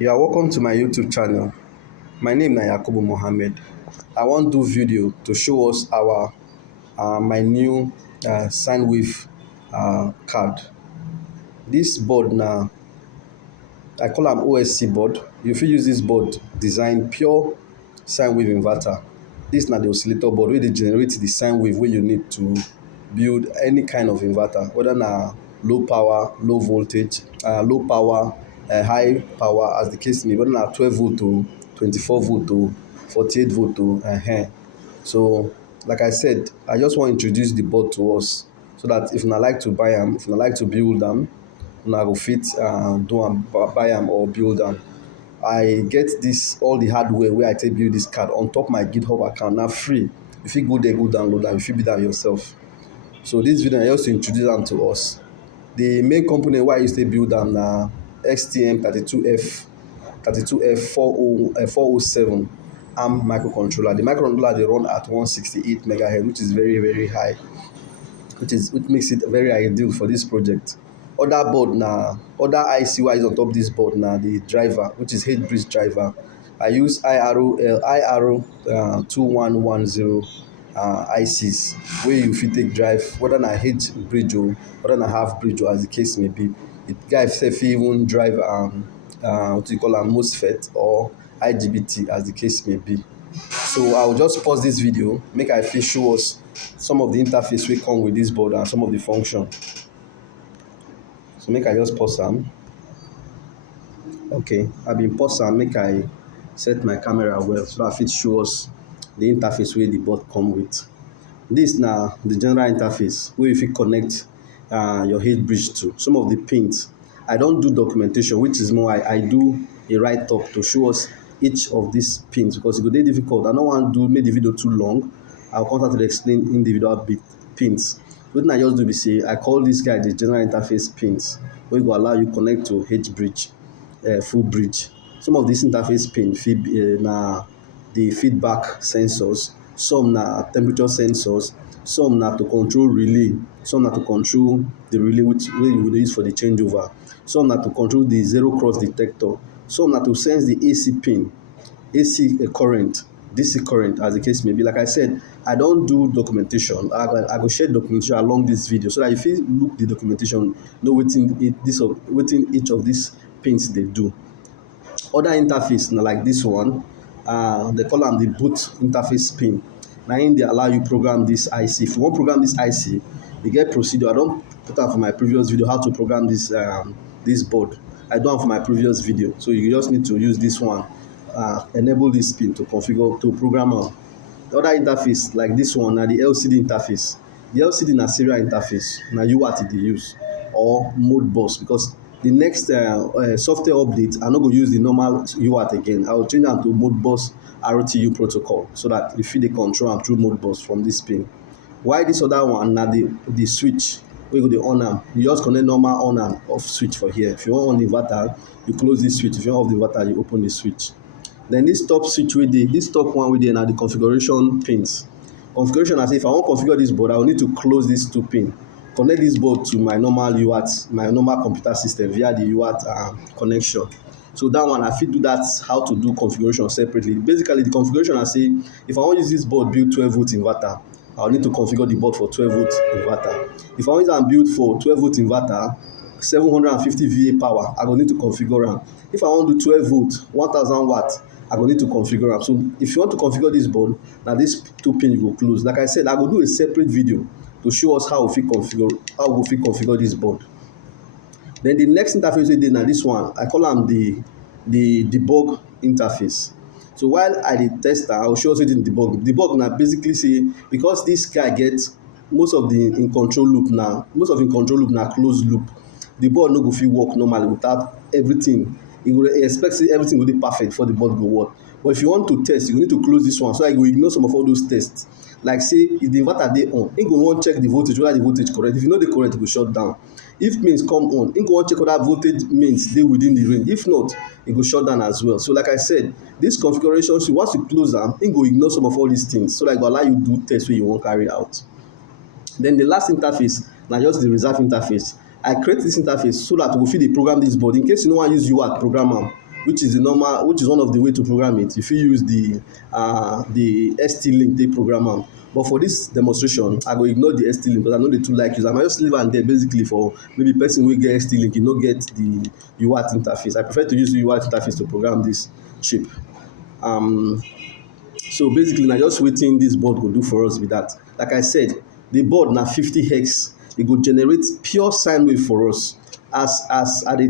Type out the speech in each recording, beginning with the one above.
You are welcome to my YouTube channel. My name is Yakubu Mohammed. I want to do video to show us my new sine wave card. This board now, I call am oscBoard. You fit use this board design pure sine wave inverter. This na the oscillator board wey dey generate the sine wave wey you need to build any kind of inverter, whether na low power, low voltage, low power, high power, as the case may be, whether na 12 volt to 24 volt to 48 volt to So, like I said, I just wan introduce the board to us so that if una like to buy am, if una like to build am, una go fit do am, buy am or build am. I get this all the hardware wey I take build this card on top my GitHub account. Na free. You fit go there, go download am, you fit build am yourself. So this video na just to introduce am to us. The main component wey I use take build am na STM32F407 ARM microcontroller. The microcontroller dey run at 168 MHz, which is very very high, which makes it very ideal for this project. Other IC wey I use on top this board na the driver, which is H-bridge driver. I use IR2110 ICs wey you fit take drive, whether na H-bridge or whether na half bridge or as the case may be. The guy sef fit even drive MOSFET or IGBT as the case may be. So I will just pause this video make I fit show us some of the interface wey come with this board and some of the function. So make I just pause am. Okay, I been pause am make I set my camera well so that I fit show us the interface wey the board come with. This na the general interface wey you fit connect your H-bridge to. Some of the pins I don do documentation, which is more I do a write-up to show us each of these pins because e go dey difficult. I no wan make the video too long. I go come start to explain individual pins. Wetin I just do be say I call this guy the general interface pins wey go allow you connect to H-bridge, full bridge. Some of these interface pins na the feedback sensors, some na temperature sensors, some na to control relay, some na to control the relay wey you go dey use for the changeover, some na to control the zero cross detector, some na to sense the AC pin, AC current, DC current as the case may be. Like I said, I don do documentation. I go share documentation along this video so that you fit look the documentation, know wetin each of these pins dey do. Other interface na like this one. They call am the boot interface pin. Na im dey allow you program this IC. If you wan program this IC, you get procedure. I don put am for my previous video how to program this board. I do am for my previous video, so you just need to use this one, enable this pin to configure to program am. The other interface like this one na the LCD interface. The LCD na serial interface, na uart e dey use or modbus, because the next software update I no go use the normal uart again. I will change am to modbus RTU protocol so that you fit dey control am through modbus from this pin. While this other one na the switch wey go dey on am. You just connect normal on and off switch for here. If you wan on the inverter, you close this switch. If you wan off the inverter, you open the switch. Then this top switch wey dey, this top one wey dey na the configuration pins. Configuration na say if I wan configure this board, I will need to close these two pins, connect this board to my normal uart, my normal computer system via the uart connection. So that one I fit do that, how to do configuration separately. Basically, the configuration na say if I wan use this board build 12-volt inverter, I will need to configure the board for 12-volt inverter. If I wan use am build for 12-volt inverter, 750 VA power, I go need to configure am. If I wan do 12-volt, 1000 watt, I go need to configure am. So if you want to configure this board, na this two pin you go close. Like I said, I go do a separate video to show us how we fit configure this board. Then the next interface wey dey na this one. I call am the debug interface. So while I dey test am, I go show us wetin debug. Debug na basically say because this guy get most of im control loop na closed loop, the board no go fit work normally without everything. You go expect say everything go dey perfect before the board go work. But if you want to test, you go need to close this one so that you go ignore some of all those tests. Like say if the inverter dey on, im go wan check the voltage, whether the voltage correct. If e no dey correct, e go shut down. If mains come on, im go wan check whether voltage mains dey within the range. If not, e go shut down as well. So like I said, this configuration, so once you close am, im go ignore some of all these things so that e go allow you do test wey you wan carry out. Then the last interface na just the reserve interface. I create this interface so that we go fit dey program this board in case you no wan use uart program am. which is the normal, which is one of the way to program it. If you use the ST link they program am. But for this demonstration, I go ignore the ST link because I know they too like use am. I just leave am there basically for maybe person wey get ST link, you no get the uart interface. I prefer to use the uart interface to program this chip. Um, so basically na just wetin this board go do for us be that. Like I said, the board na 50 hertz. E go generate pure sine wave for us. As I dey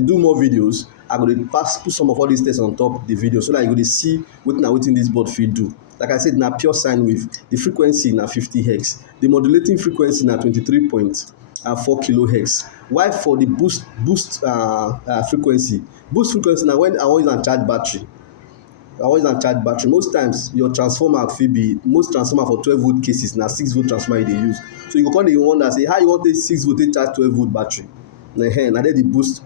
do more videos, I go dey put some of all these tests on top the video so that you go dey see wetin this board fit do. Like I said, na pure sine wave. The frequency na 50 hertz. The modulating frequency na 23.4 kilohertz. While for the boost frequency na when I wan use am charge battery. Most times your transformer fit be, most transformer for 12 volt cases na 6 volt transformer you dey use. So you go come dey wonder say how you wan take 6 volt take charge 12 volt battery. Na there the boost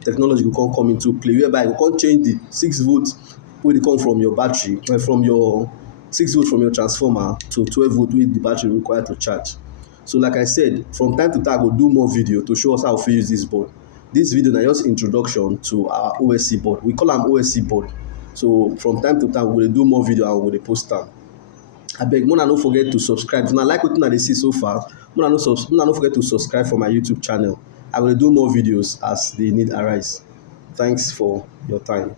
technology go come into play, whereby you go come change the 6 volt wey dey come from your battery, from your 6 volt from your transformer to 12 volt wey the battery require to charge. So like I said, from time to time I go do more video to show us how we fit use this board. This video na just introduction to our oscBoard. We call am oscBoard. So from time to time we go dey do more video and we go dey post am. Abeg una no forget to subscribe. If una like wetin una dey see so far, una no forget to subscribe for my YouTube channel. I go dey do more videos as the need arise. Thanks for your time.